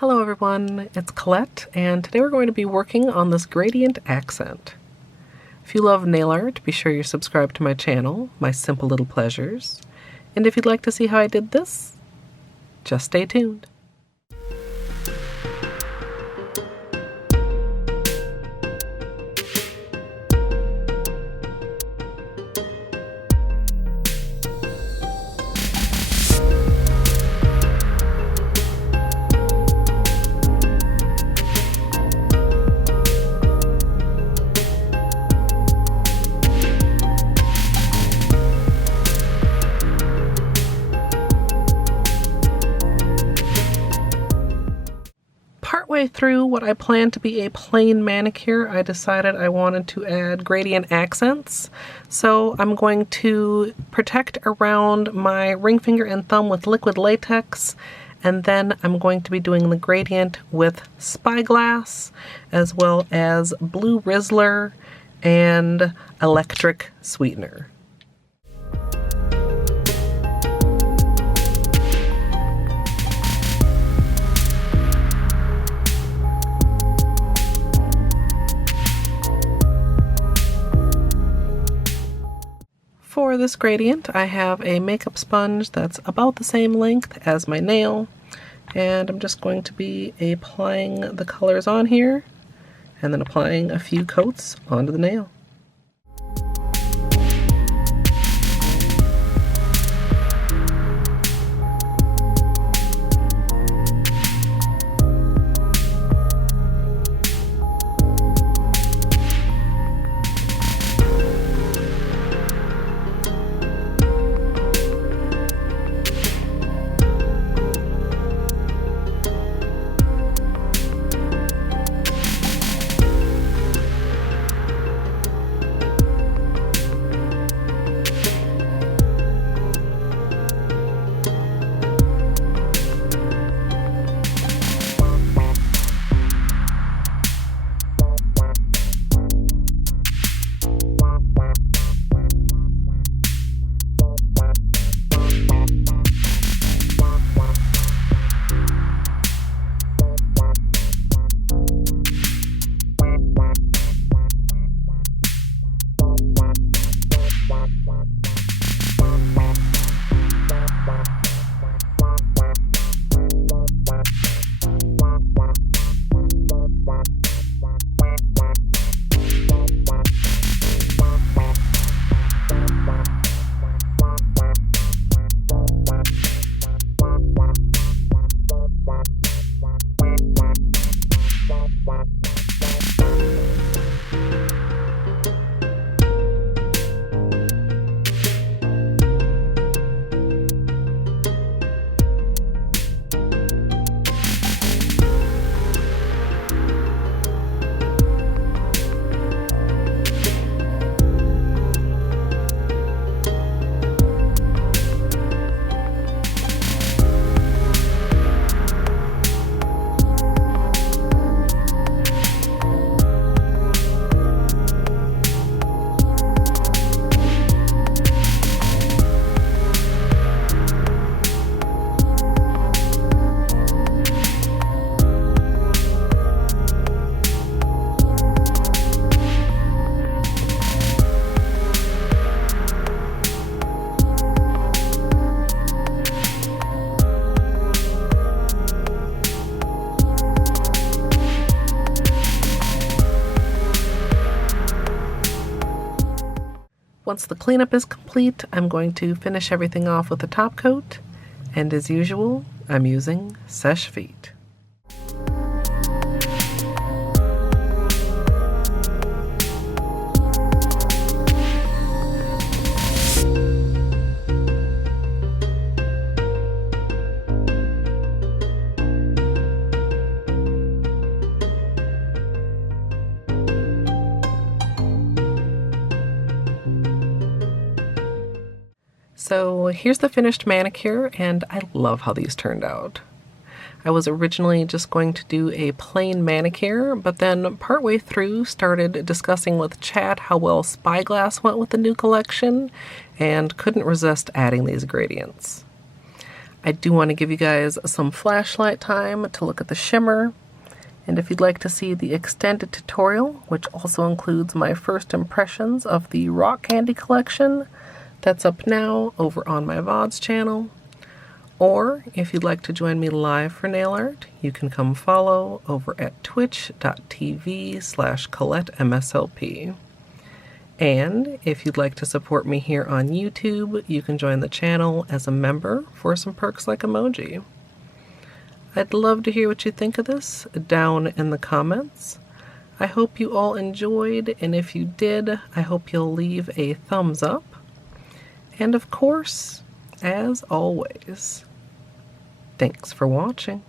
Hello everyone, it's Colette, and today we're going to be working on this gradient accent. If you love nail art, be sure you're subscribed to my channel, My Simple Little Pleasures. And if you'd like to see how I did this, just stay tuned. Partway through what I planned to be a plain manicure, I decided I wanted to add gradient accents. So I'm going to protect around my ring finger and thumb with liquid latex, and then I'm going to be doing the gradient with Spyglass, as well as Blue Rizzler and electric Sweetener. For this gradient, I have a makeup sponge that's about the same length as my nail, and I'm just going to be applying the colors on here, and then applying a few coats onto the nail. Once the cleanup is complete, I'm going to finish everything off with a top coat, and as usual, I'm using Seche Vite. So here's the finished manicure, and I love how these turned out. I was originally just going to do a plain manicure, but then partway through started discussing with Chad how well Spyglass went with the new collection, and couldn't resist adding these gradients. I do want to give you guys some flashlight time to look at the shimmer. And if you'd like to see the extended tutorial, which also includes my first impressions of the rock candy collection, that's up now over on my VODs channel. Or if you'd like to join me live for nail art, you can come follow over at twitch.tv/ColetteMSLP. And if you'd like to support me here on YouTube, you can join the channel as a member for some perks like emoji. I'd love to hear what you think of this down in the comments. I hope you all enjoyed, and if you did, I hope you'll leave a thumbs up. And of course, as always, thanks for watching.